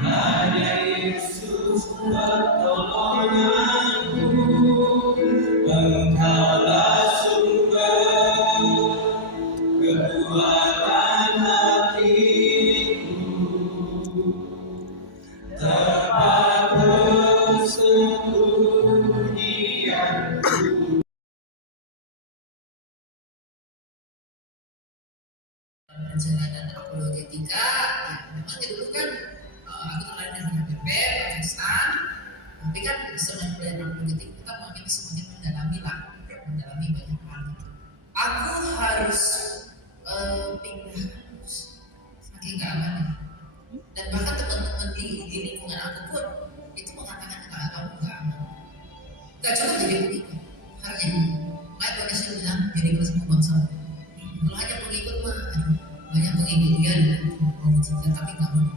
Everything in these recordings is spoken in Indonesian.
hanya Yesus pertolonganku, Engkaulah sumber kekuatan hatiku, tempat persembunyianku. Perjalanan apologetika, ya memang dulu kan aku terlalu dari HPP, Pakistan, tapi kan semakin belajar apologetika kita semakin mendalami banyak hal gitu. Aku harus pindah semakin gak aman ya. Dan bahkan teman-teman di lingkungan aku pun itu mengatakan kamu gak aman. Gak cuma jadi pengikut, harus jadi. Makanya Indonesia bilang jadi kelas bangsa. Kalau hanya pengikut mah banyak pengikut dia mengucapkan tapi nggak mau.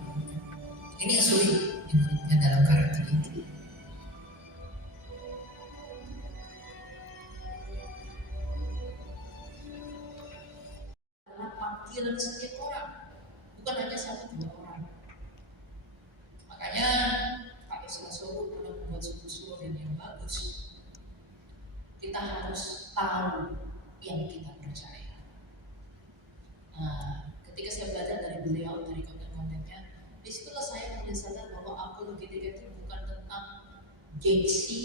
Ini yang sulit dimuridkan dalam karakter itu. Adalah panggilan setiap orang, bukan hanya satu dua orang. Makanya Pak Isla Solo dalam membuat suku slogan yang bagus, kita harus tahu yang kita percaya. Nah, ketika saya belajar dari beliau, dari konten-kontennya, disitulah saya mulai sadar bahwa apologetika itu bukan tentang gengsi,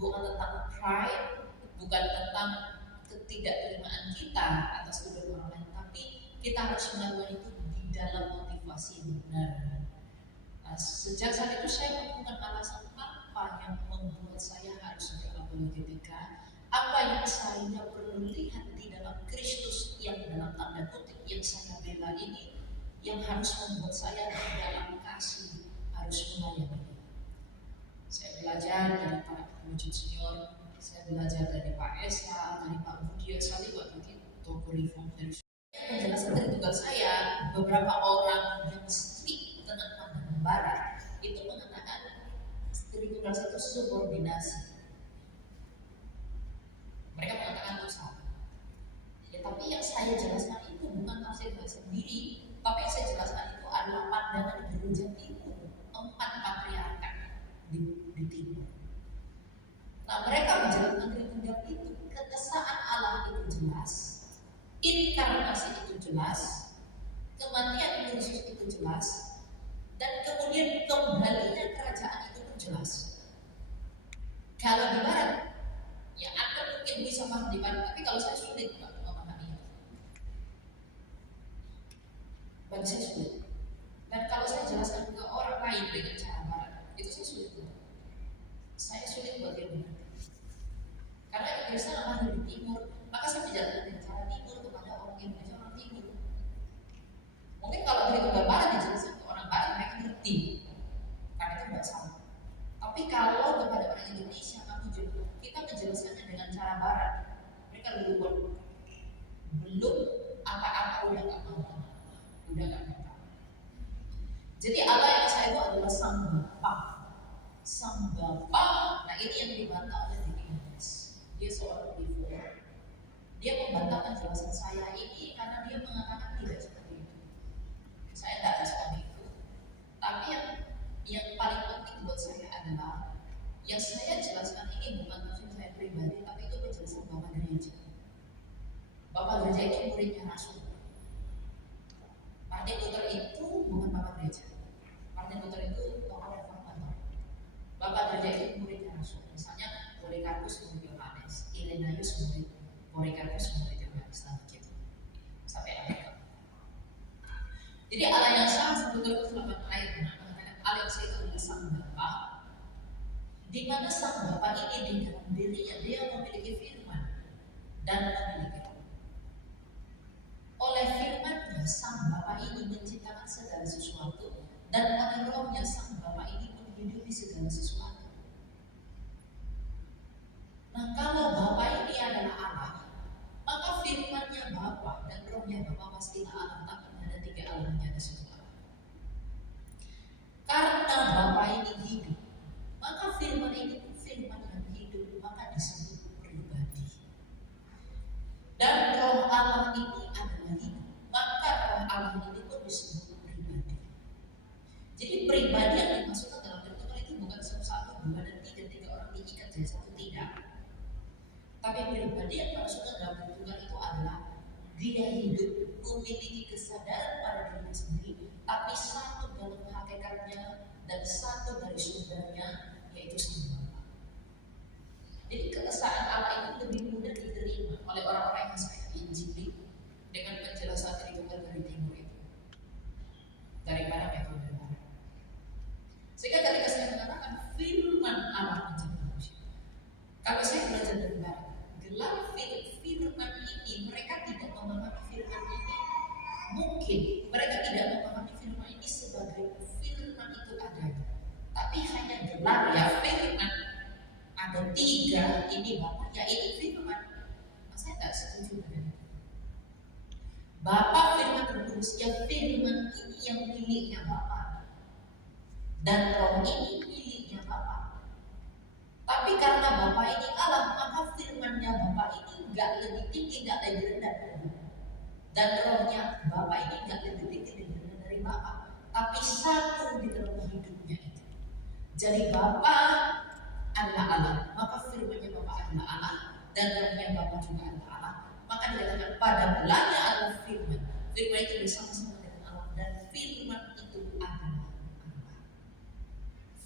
bukan tentang pride, bukan tentang ketidakterimaan kita atas kedua orang lain, tapi kita harus melakukan itu di dalam motivasi yang benar. Nah, sejak saat itu saya menemukan alasan apa yang membuat saya harus berapologetika, apa yang saya perlu lihat di dalam Kristus yang dalam tanda kutip yang saya bela ini, yang harus membuat saya di dalam kasih harus melayani. Saya belajar dari para penwujud senior, saya belajar dari Pak Esa, dari Pak Budi Asali, waktu itu toko reform dari penjelasan dari tugas saya. Beberapa orang yang strict dengan pandangan barat itu mengatakan dari tugas itu subordinasi. Mereka mengatakan itu salah. Ya, tapi yang saya jelaskan itu bukan tafsir saya sendiri, tapi yang saya jelaskan itu adalah pandangan gereja timur, 4 patriarkat di timur. Nah, mereka menjelaskan dari tunggal itu, kekesaan Allah itu jelas, inkarnasi itu jelas, kematian Yesus itu jelas, dan kemudian kembalinya kerajaan itu pun jelas. Kalau di barat, ya Anda mungkin bisa paham di barat, tapi kalau saya sulit memahami. Bagi saya sulit. Dan kalau saya jelaskan ke orang lain dengan cara barat, itu saya sulit. Saya sulit buat dia benar. Karena Indonesia lahir di timur, maka saya menjelaskan dengan cara timur kepada orang Indonesia orang timur. Mungkin kalau dari tunggal barat dijelaskan ke orang barat, mereka ngerti, karena itu nggak salah. Tapi kalau kepada orang Indonesia, kita menjelaskannya dengan cara barat, mereka luar. Belum apa-apa udah nggak mau, udah nggak mau. Jadi Allah yang saya itu adalah Sang Bapa. Sang Bapa, nah ini yang dibantah oleh Dikines. Dia seorang reformer. Dia membantah penjelasan saya ini karena dia mengatakan tidak seperti itu. Saya tidak respon itu. Tapi yang paling penting buat saya adalah yang saya jelaskan ini bukan tafsir saya pribadi, tapi itu penjelasan Bapak Gereja. Bapak Gereja itu muridnya Rasul. Martin Luther itu bukan Bapak Gereja. Martin Luther itu tokoh reformator. Bapak Gereja itu muridnya Rasul. Misalnya Polikarpus murid Yohanes, Irenaeus murid Polikarpus murid Yohanes, gitu. Sampai akhir. Jadi Allah yang sama sebetulnya itu 8 ayat mengatakan Allah yang itu adalah Sang Bapa, di mana Sang Bapa ini di dalam dirinya dia memiliki firman dan memiliki roh. Oleh firman-Nya Sang Bapa ini menciptakan segala sesuatu, dan oleh rohnya Sang Bapa ini menghidupi segala sesuatu. Nah, kalau Bapa ini adalah Allah, maka firman-Nya Bapa dan rohnya Bapa pastilah Allah, tak ada 3 Allahnya ada satu Allah. Karena Bapa ini hidup, maka firman ini firman yang hidup, maka disebut pribadi. Dan roh Allah ini adalah hidup, maka roh Allah ini pun disebut pribadi. Jadi pribadi yang dimasukkan dalam Tritunggal itu bukan satu, dua, dan tiga orang diikat jadi satu, tidak. Tapi pribadi yang dimasukkan dalam Tritunggal itu adalah dia hidup memiliki kesadaran pada dirinya sendiri, tapi satu dalam hakikatnya dan satu dari sumbernya, yaitu Sang Bapa. Jadi keesaan Allah itu lebih mudah diterima oleh orang-orang yang saya injili dengan penjelasan Tritunggal dari timur itu daripada metode barat. Sehingga ketika saya mengatakan firman Allah menjadi manusia, kalau saya belajar dari barat, gelar firman ini, mereka tidak memahami firman ini. Mungkin mereka tidak memahami firman ini sebagai firman itu adanya, tapi hanya gelar ya firman. Ada tiga, ini Bapak, ya ini firman. Saya tak setuju dengan itu. Bapak firman Terkudus, ya firman ini yang miliknya Bapak, dan roh ini miliknya Bapak. Tapi karena Bapak ini Allah, maka firmannya Bapak ini nggak lebih tinggi, nggak lebih rendah dari Bapak. Dan rohnya Bapak ini nggak lebih tinggi, lebih rendah dari Bapak. Tapi satu di dalam hidupnya itu. Jadi Bapak adalah Allah, maka firmannya Bapak adalah Allah, dan rohnya Bapak juga adalah Allah. Maka dikatakan pada belanya adalah firman. Firman itu bersama-sama dengan Allah, dan firman itu adalah Allah.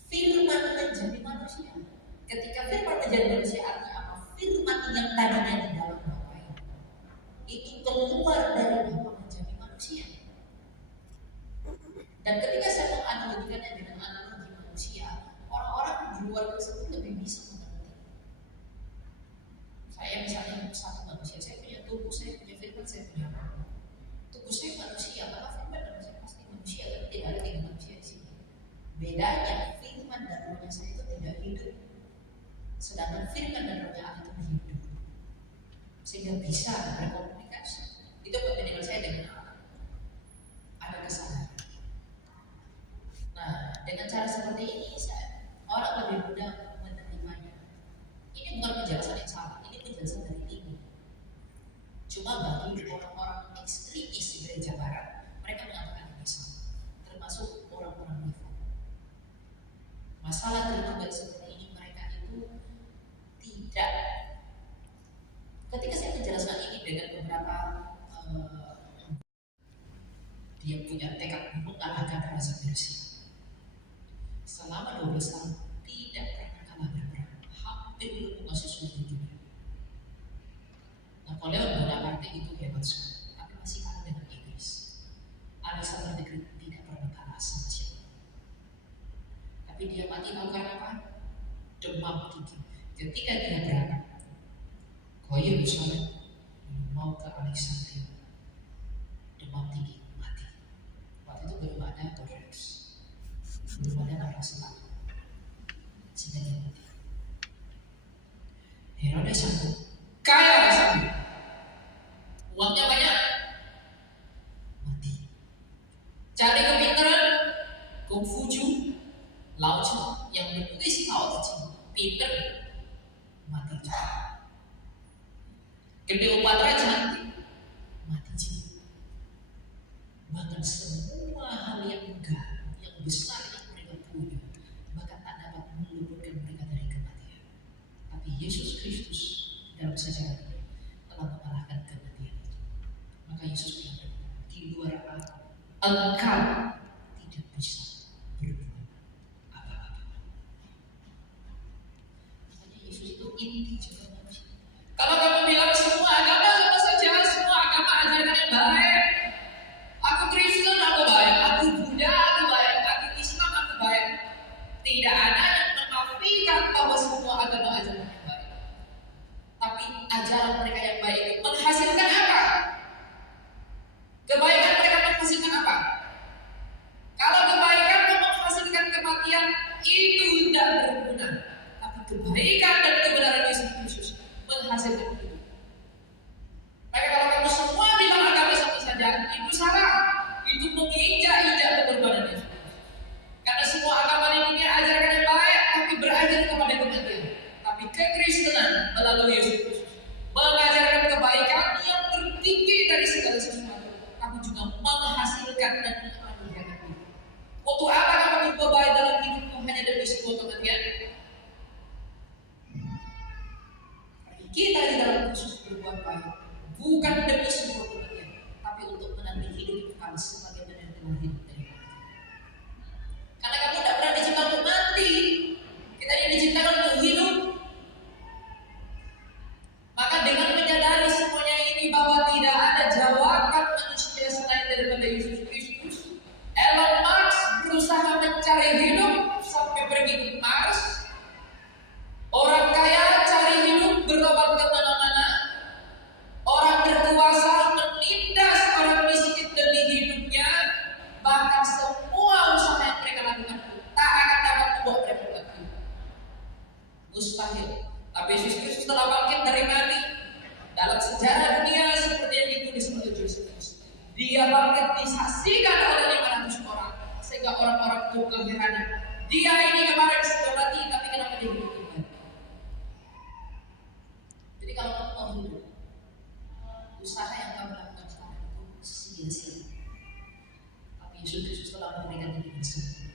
Firman menjadi manusia. Ketika firman menjadi manusia, artinya apa? Firman yang tadinya di dalam Bapa itu keluar dari Bapa menjadi manusia. Dan ketika saya menganalogikannya dengan analogi manusia, orang-orang di luar tersebut lebih bisa mengerti. Saya misalnya satu manusia, saya punya tubuh, saya punya firman, saya punya roh. Tubuh saya manusia, maka firman dan saya pasti manusia, tapi tidak ada tiga manusia di sini. Bedanya firman dan rohnya saya itu tidak hidup, sedangkan firman dan rohnya Allah itu hidup, sehingga bisa berkomunikasi. Itu perbedaan saya dengan Allah. Ada kesadaran. Nah, dengan cara seperti ini orang lebih mudah menerimanya. Ini bukan penjelasan yang salah, ini penjelasan dari timur. Cuma bagi orang-orang ekstremis di gereja barat, mereka mengatakan ini salah, termasuk orang-orang reform. Masalah Tritunggal seperti ini, mereka itu tidak. Ketika saya menjelaskan ini dengan beberapa dia punya tekad mengalahkan rasa manusia. Selama 12 tahun tidak pernah kalah berperang, hampir belum menguasai seluruh dunia. Napoleon Bonaparte itu hebat sekali, tapi masih kalah dengan Inggris. Alexander the Great tidak pernah kalah sama siapa. Tapi dia mati tahu karena apa? Demam tinggi. Ketika dia berangkat ke Yerusalem mau ke Alexandria, demam tinggi, mati. Waktu itu belum ada Codex, belum ada kapal selam, sehingga dia mati. Herodes sanggup, kaya sanggup, uangnya banyak, mati. Cari kepintaran, Kongfuju, Lao Tzu yang menulis Tao Te Ching, pinter, mati juga. Cleopatra cantik, mati juga. Bahkan semua hal yang megah, yang besar yang mereka punya, bahkan tak dapat meluputkan mereka dari kematian. Tapi Yesus Kristus dalam sejarah ini telah mengalahkan kematian itu. Maka Yesus bilang, di luar aku, engkau tidak bisa berbuat apa-apa. Makanya Yesus itu inti juga manusia. Kalau kamu bilang semua agama sama saja, semua agama ajaran yang baik, aku Kristen aku baik, aku Buddha aku baik, aku Islam aku baik, tidak ada yang menafikan bahwa semua agama ajaran yang baik. Tapi ajaran mereka yang baik itu menghasilkan apa? Kebaikan mereka menghasilkan apa? Kalau kebaikan menghasilkan kematian, itu tidak berguna. Tapi kebaikan dan kebenaran Yesus Kristus menghasilkan hidup. pernah hidup dari mati. Karena kamu tidak pernah diciptakan untuk mati. Kita ini diciptakan untuk hidup. Maka dengan menyadari semuanya ini bahwa tidak ada jawaban manusia selain daripada Yesus Kristus, Elon Musk berusaha mencari hidup sampai pergi ke Mars. Orang kaya cari hidup berobat kemana-mana. Orang berkuasa menindas orang miskin demi hidupnya. Bahkan semua usaha yang mereka lakukan tak akan dapat membuat mereka bangkit. Mustahil. Tapi Yesus Kristus telah bangkit dari mati. Dalam sejarah dunia seperti yang ditulis oleh Josephus, Dia bangkit disaksikan oleh 500 orang, sehingga orang-orang itu keheranan. Dia ini kemarin sudah mati, tapi kenapa dia hidup kembali? Jadi kalau kamu mau hidup, usaha yang kamu lakukan sekarang itu sia-sia. Tapi Yesus Kristus telah memberikan hidup bersama.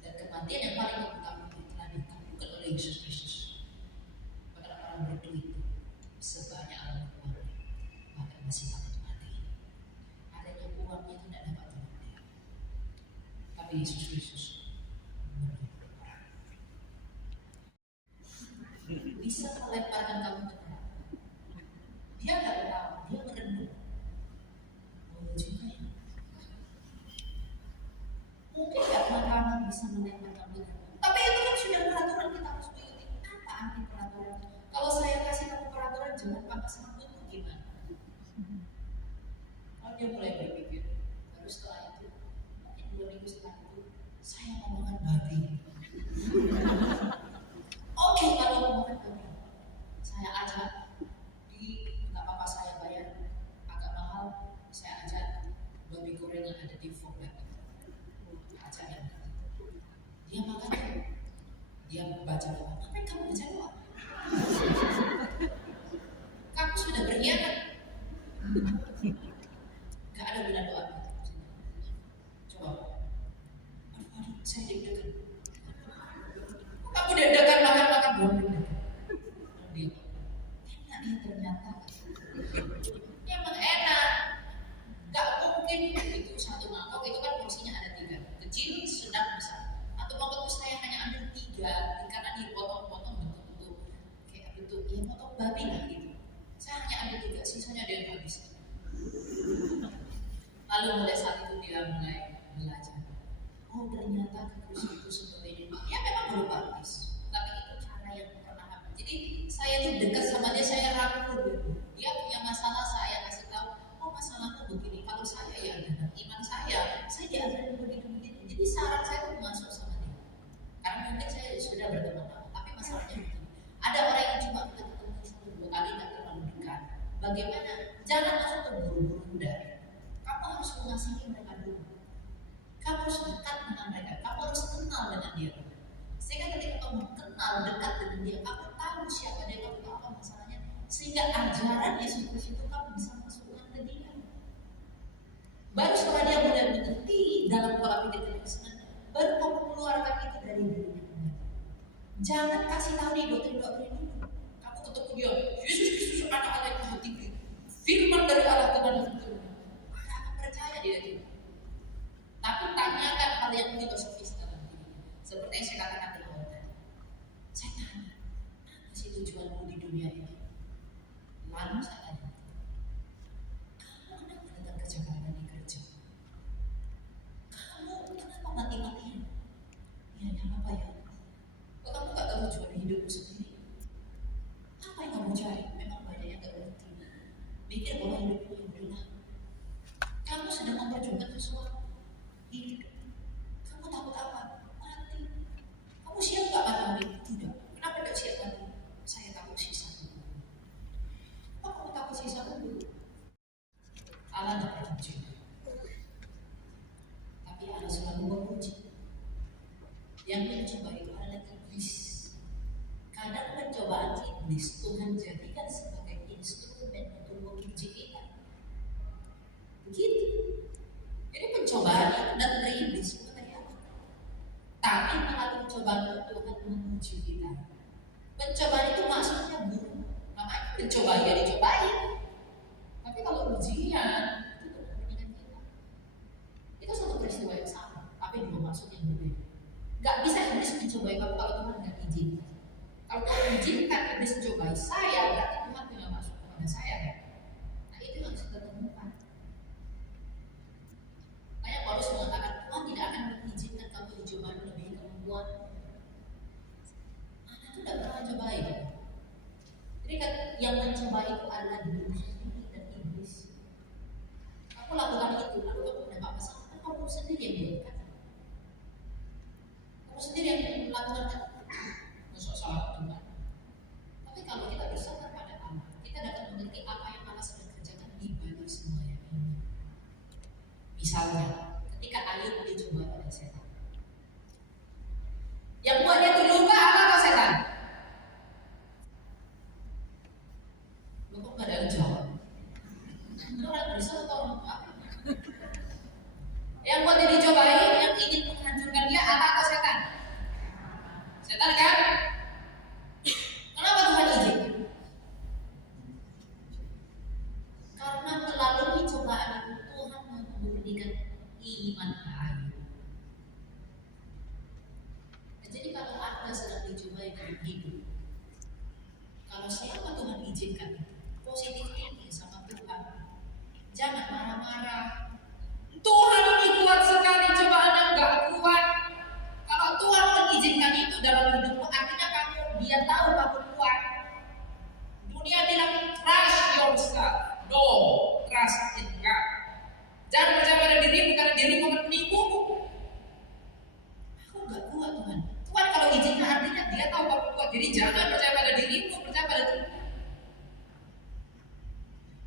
Dan kematian yang paling utama itu telah ditentukan oleh Yesus Kristus. Bahkan orang berduit sebanyak alam uang, bahkan masih takut mati. Adanya uangnya itu tidak dapat mati. Tapi Yesus Kristus bisa melemparkan kamu ke neraka. Dia tidak tahu, dia merenung. Boleh juga ya. Mungkin tidak makanan bisa melempar kamu ke neraka. Tapi itu kan sudah peraturan, kita harus mengikuti. Apa arti peraturan? Kalau saya kasih kamu peraturan jangan pakai sama itu gimana? Kalau dia mulai berpikir, baru setelah itu, mungkin 2 minggu setelah itu, saya mau makan babi. Oke, kalau mau makan babi, saya ajak nggak apa-apa saya bayar agak mahal, saya ajak babi goreng yang ada di Ford lagi. Ajak dia makan, dia baca doa. Ngapain kamu baca doa? Kamu sudah berkhianat. Gak ada guna doa. Coba. Aduh, saya deg-degan. Kamu deg-degan makan belum deg-degan. Enak ya ternyata. Emang enak. Gak mungkin itu satu mangkok itu kan porsinya ada 3. Kecil, sedang, besar. Atau mangkok itu saya hanya ambil 3 karena dipotong-potong bentuk-bentuk kayak bentuk ya potong babi lah gitu. Saya hanya ambil 3, sisanya dia yang habis. Lalu mulai saat itu dia mulai belajar. Oh ternyata kekrusi itu seperti ini. Ya memang belum baptis, tapi itu cara yang pernah habis. Jadi saya itu dekat sama dia, saya rangkul dia punya masalah, saya kasih tahu. Oh masalahmu begini. Kalau saya ya dengan iman saya diajarin begini-begini. Jadi saran saya itu masuk sama dia. Karena mungkin saya sudah berteman lama, tapi masalahnya begini. Ada orang yang cuma kita ketemu 1-2 kali nggak terlalu dekat. Bagaimana? Jangan langsung terburu-buru dari. Kamu harus mengasihi mereka dulu. Kamu harus dekat dengan mereka. Kamu harus kenal dengan dia. Sehingga ketika kamu kenal dekat dengan dia, kamu tahu siapa dia, kamu tahu apa masalahnya. Sehingga ajaran Yesus Kristus itu kamu bisa masukkan ke dia. Baru setelah dia mulai mengerti dalam pola pikir dan kesenangan, baru kamu keluarkan itu dari dirinya. Jangan kasih tahu dia doktrin-doktrin dulu. Kamu ketemu dia, Yesus Kristus anak Allah yang maha tinggi, firman dari Allah Tuhan dan Tuhan. Ada akan percaya dia itu. Tapi tanyakan hal yang filosofis dalam dirinya. Seperti yang saya katakan di awal tadi. Saya tanya, apa sih tujuanmu di dunia ini? Lalu saya tanya, kamu kenapa datang ke Jakarta di kerja? Kamu kenapa mati-matian? Ya apa ya? Kok kamu gak tahu tujuan hidupmu sendiri? Apa yang kamu cari? Memang banyak yang gak berhenti. Pikir bahwa hidupmu yang udahlah. Kamu sedang memperjuangkan sesuatu. Hidup. Kamu takut apa? Mati. Kamu siap gak mati? Tidak. Kenapa tidak siap mati? Saya takut sisa dulu. Apa kamu takut sisa dulu? Allah tidak memuji. Tapi Allah selalu memuji. Yang mencoba itu adalah iblis. Kadang pencobaan iblis Tuhan jadikan sebagai instrumen untuk menguji kita. Begitu. Jadi pencobaan itu datang dari iblis, bukan dari Allah. Tapi melalui pencobaan itu Tuhan menguji kita. Pencobaan itu maksudnya buruk. Makanya pencobaan ya dicobain. Tapi kalau ujian itu kepentingan kita. mencobai kamu kalau Tuhan nggak izinkan. Kalau Tuhan izinkan iblis mencobai saya, berarti Tuhan tidak masuk kepada saya. Nah itu yang harus kita temukan. Makanya Paulus mengatakan Tuhan tidak akan mengizinkan kamu dicobai lebih kemampuan. Anak itu tidak pernah mencobai. Jadi kan yang mencobai itu adalah diri sendiri dan iblis. Kamu lakukan itu, lalu kamu mendapat masalah, kan kamu sendiri yang buatkan. Kamu sendiri yang melakukan. Masuk salah Tuhan. Tapi kalau kita bersandar pada Allah, kita dapat mengerti apa yang Allah sedang kerjakan di balik semua yang ini. Misalnya, ketika Ayub dicoba oleh setan, yang buat dia terluka apa atau setan? Lu kok gak ada yang jawab? Itu orang bisa atau apa? Yang buat dia dicobai, yang ingin menghancurkan dia apa atau setan? Setan kan? Kenapa Tuhan izinkan? Karena melalui cobaan itu Tuhan memberikan iman Ayub. Jadi kalau Anda sedang dicobai dalam hidup, kalau siapa Tuhan izinkan, positifnya sama Tuhan. Jangan marah-marah. Tuhan ini kuat sekali, cobaan yang gak kuat. Kalau Tuhan mengizinkan itu dalam hidupmu, artinya dia tahu kamu kuat. Dunia bilang trust yourself. No, trust in God. Jangan percaya pada dirimu karena dirimu akan menipumu. Aku gak kuat Tuhan. Tuhan kalau izinkan artinya dia tahu kamu kuat. Jadi jangan percaya pada dirimu, percaya pada Tuhan.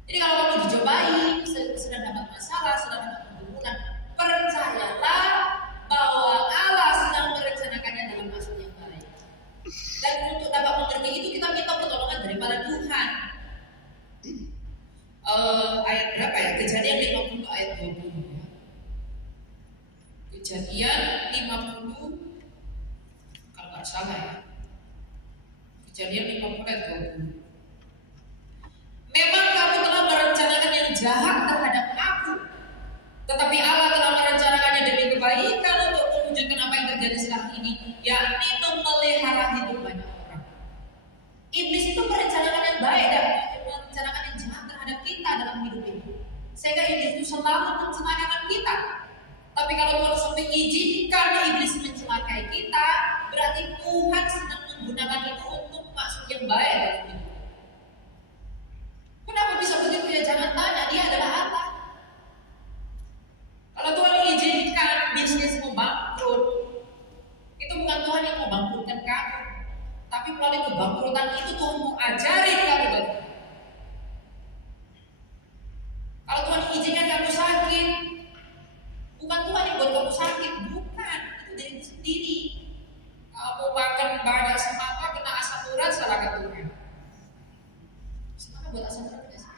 Jadi kalau kamu dicobai, sedang dapat masalah, sedang dapat pergumulan, percayalah bahwa Allah sedang merencanakannya dalam maksud yang baik. Dan untuk dapat mengerti itu kita minta pertolongan daripada Tuhan. Ayat berapa ya? Kejadian 50 ayat 20 ya. Kejadian 50 kalau nggak salah ya. Kejadian 50 ayat 20. Memang kamu telah merencanakan yang jahat terhadap aku, tetapi Allah telah merencanakannya demi kebaikan untuk mewujudkan apa yang terjadi sekarang ini, yakni memelihara hidup banyak orang. Iblis itu merencanakan yang baik dan merencanakan yang jahat terhadap kita dalam hidup ini, sehingga iblis itu selalu mencelakakan kita. Tapi kalau Tuhan sampai izinkan iblis mencelakai kita, berarti Tuhan sedang menggunakan itu untuk maksud yang baik dalam hidup. Kenapa bisa begitu ya? Jangan tanya, dia adalah apa? Kalau Tuhan izinkan bisnismu bangkrut, itu bukan Tuhan yang mau bangkrutkan kamu, tapi melalui kebangkrutan itu Tuhan mau ajarin kamu bagaimana. Kalau Tuhan izinkan kamu sakit, bukan Tuhan yang buat kamu sakit, bukan, itu diri sendiri. Kamu makan banyak semangka, kena asam urat, salahkan Tuhan. Semangka buat asam urat tidak sih?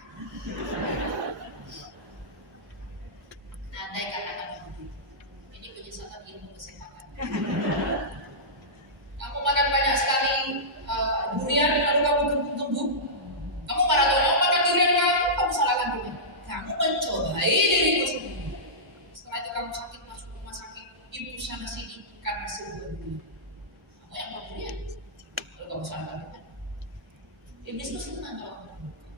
Andai katakan begitu, ini penyesatan ilmu kesehatan. Kamu makan banyak sekali durian, lalu kamu tumbuh. Kamu maratonan makan durian kamu salahkan Tuhan. Kamu mencobai dirimu sendiri. Setelah itu kamu sakit, masuk rumah sakit, ibu sana sini karena sebuah durian. Kamu yang mau durian, lalu kamu salahkan Tuhan. Iblis itu senang kalau kamu luka.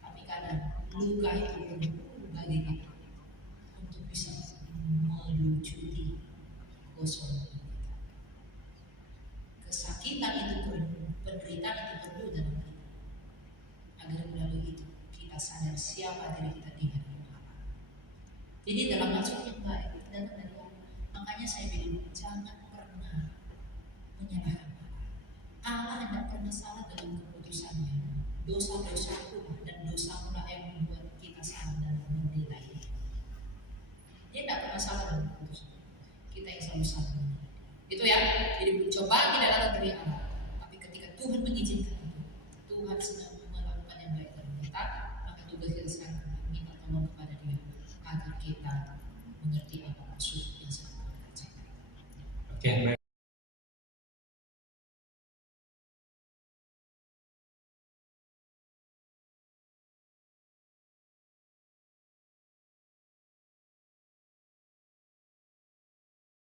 Tapi kadang luka itu bagi kita untuk bisa melucuti kosongan kita. Kesakitan itu perlu, penderitaan itu perlu dalam kita, agar melalui itu kita sadar siapa diri kita di hadapan Allah. Jadi dalam maksud yang baik datang dari Allah. Makanya saya bilang jangan pernah menyalahkan Allah. Allah tidak pernah salah dalam keputusannya. Dosa-dosaku dan dosamu lah yang membuat kita salah dalam menilai. Dia tidak pernah salah dalam keputusan. Kita yang selalu salah. Itu ya. Jadi pencobaan tidak datang dari Allah. Tapi ketika Tuhan mengizinkan itu, Tuhan sedang melakukan yang baik dalam kita. Maka tugas kita sekarang minta tolong kepada Dia agar kita mengerti apa maksud yang sedang kita kerjakan. Oke, baik.